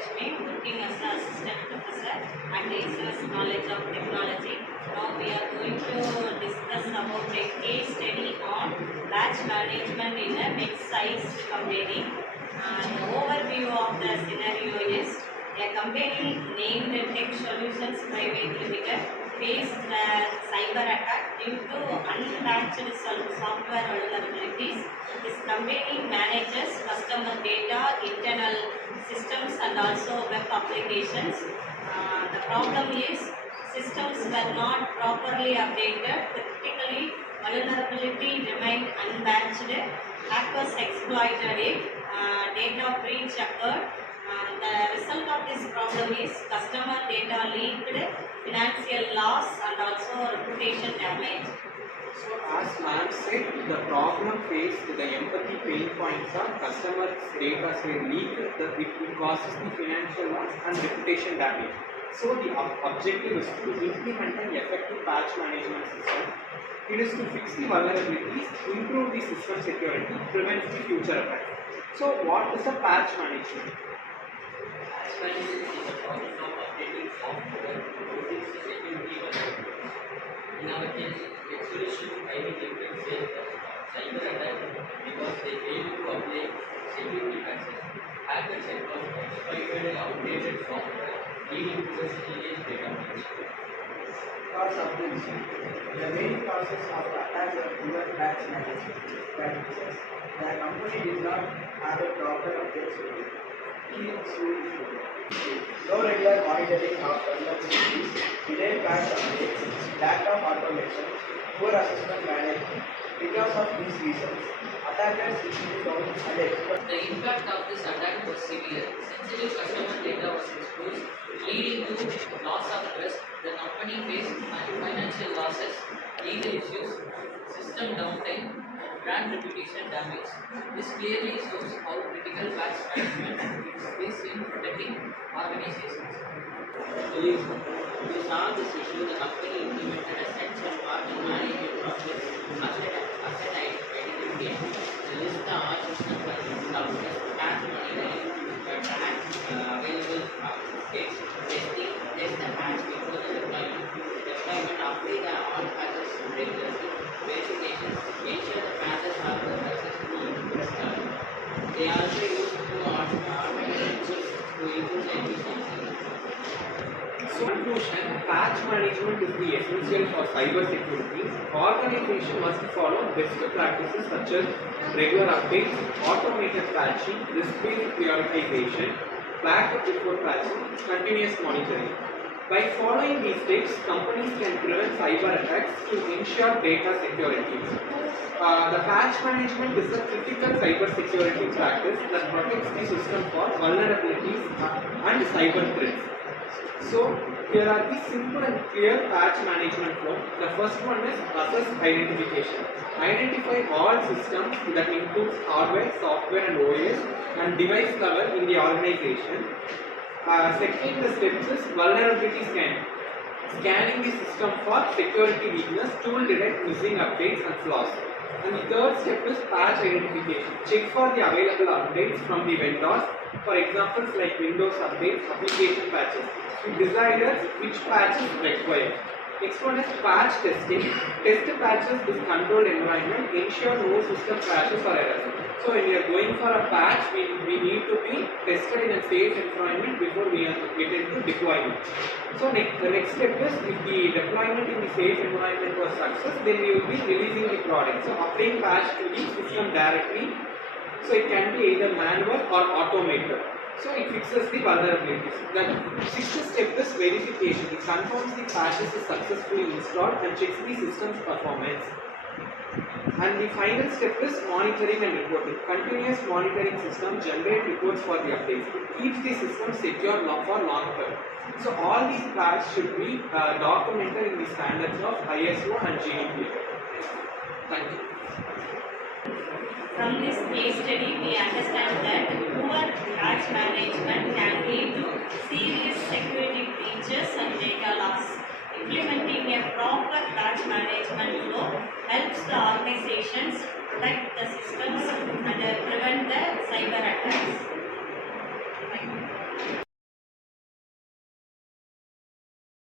Lakshmi, working as an assistant professor at SNS Knowledge of Technology. Now we are going to discuss about a case study on batch management in a mid-sized company. The overview of the scenario is a company named Tech Solutions Private Limited faced a cyber attack due to unpatched software vulnerabilities. This company manages customer data, internal systems and also web applications. The problem is systems were not properly updated. Typically, vulnerability remained unpatched. Hackers exploited it. Data breach occurred. The result of this problem is customer data leaked, financial loss and also reputation damage. So as ma'am said, the problem faced, the empathy pain points are customers' data were leaked, it causes the financial loss and reputation damage. So the objective is to implement an effective patch management system. It is to fix the vulnerabilities, improve the system security, prevent the future attacks. So what is a patch management? Patch management is a process of updating software to fix the security vulnerabilities. In our case, Scurity private limited faced cyber attack because they failed to apply security patches. Hackers exploited outdated software, leading to the serious data breach. Cause of this, the main causes of the attack were poor patch management practices. The company did not have a proper update schedule. No regular monitoring of vulnerabilities, delayed patch updates, lack of automation, poor assessment management. Because of these reasons, attackers easily found and exploited. The impact of this attack was severe. Sensitive customer data was exposed, leading to loss of trust. The company faced financial losses, legal issues, system downtime, brand reputation damage. This clearly shows how critical patch management is in protecting organizations. To solve this issue, the company implemented a central patch management process, asset identification, to list all system software, patch monitoring, track available fix, testing, test the patch before the deployment, update the all patches regularly, verification, ensure the patches are successfully installed. They also use to automate to improve the efficiency. So conclusion, patch management is the essential for cybersecurity. Organization must follow best practices such as regular updates, automated patching, risk-based prioritization, backup before patching, continuous monitoring. By following these steps, companies can prevent cyber attacks to ensure data security. The patch management is a critical cybersecurity practice that protects the system for vulnerabilities and cyber threats. So, here are the simple and clear patch management flow. The first one is process identification. Identify all systems that includes hardware, software and OS and device level in the organization. Second step is vulnerability scanning. Scanning the system for security weakness, tool detect missing updates and flaws. And the third step is patch identification. Check for the available updates from the vendors. For examples like Windows updates, application patches. Decide which patch is required. Next one is patch testing. Test patches in controlled environment. Ensure no system crashes or errors. So when we are going for a patch, we need to be tested in a safe environment before we get into deployment. So the next step is if the deployment in the safe environment was success, then we will be releasing the product. So applying patch to the system directly. So it can be either manual or automated. So it fixes the vulnerabilities. The sixth step is verification. It confirms the patches is successfully installed and checks the system's performance. And the final step is monitoring and reporting. Continuous monitoring system generate reports for the updates. It keeps the system secure for long term. So all these patches should be documented in the standards of ISO and GDPR. Thank you. From this case study, we understand that poor patch management can lead to serious security breaches and data loss. Implementing a proper patch management flow helps the organizations protect the systems and prevent the cyber attacks.